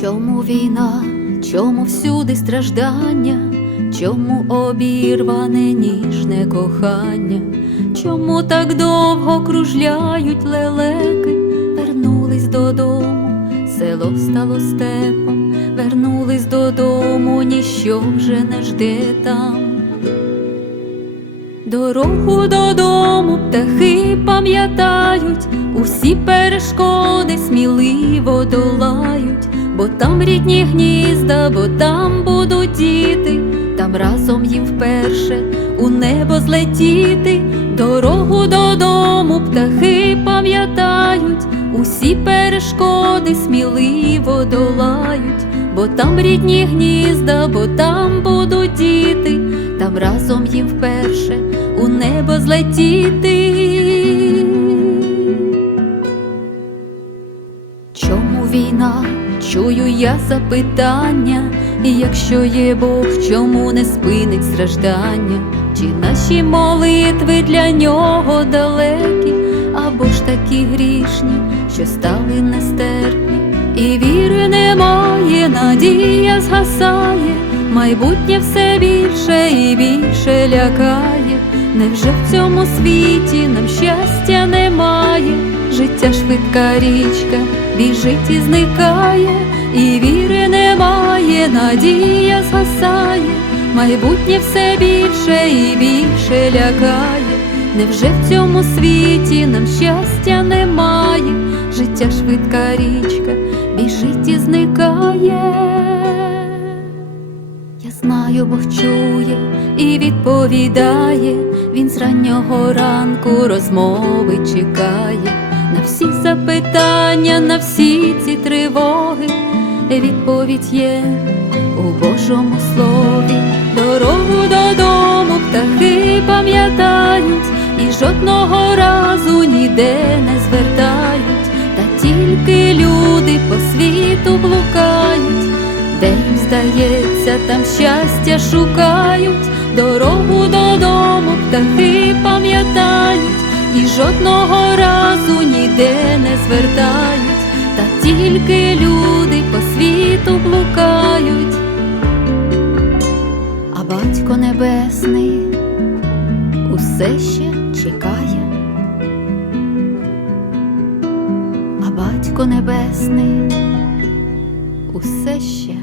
Чому війна, чому всюди страждання, чому обірване ніжне кохання, чому так довго кружляють лелеки, вернулись додому, село стало степом, вернулись додому, ніщо вже не жде там. Дорогу додому птахи пам'ятають, усі перешкоди сміливо долають, бо там рідні гнізда, бо там будуть діти, там разом їм вперше у небо злетіти. Дорогу додому птахи пам'ятають, усі перешкоди сміливо долають, бо там рідні гнізда, бо там будуть діти, там разом їм вперше у небо злетіти. Чому війна? Чую я запитання, якщо є Бог, чому не спинить страждання? Чи наші молитви для нього далекі, або ж такі грішні, що стали нестерпні, і віри немає, надія згасає, майбутнє все більше і більше лякає. Невже в цьому світі нам щастя немає? Життя швидка річка, біжить і зникає, і віри немає, надія згасає, майбутнє все більше і більше лякає. Невже в цьому світі нам щастя немає? Життя швидка річка, біжить і зникає. Я знаю, Бог чує і відповідає, він з раннього ранку розмови чекає, на всі запитання, на всі ці тривоги, відповідь є у Божому слові, дорогу додому птахи пам'ятають і жодного разу ніде не звертають, та тільки люди по світу блукають де їм здається, там щастя шукають, дорогу додому птахи пам'ятають, і жодного разу ніде не звертають, та тільки люди по світу блукають, а батько небесний усе ще чекає, а батько небесний усе ще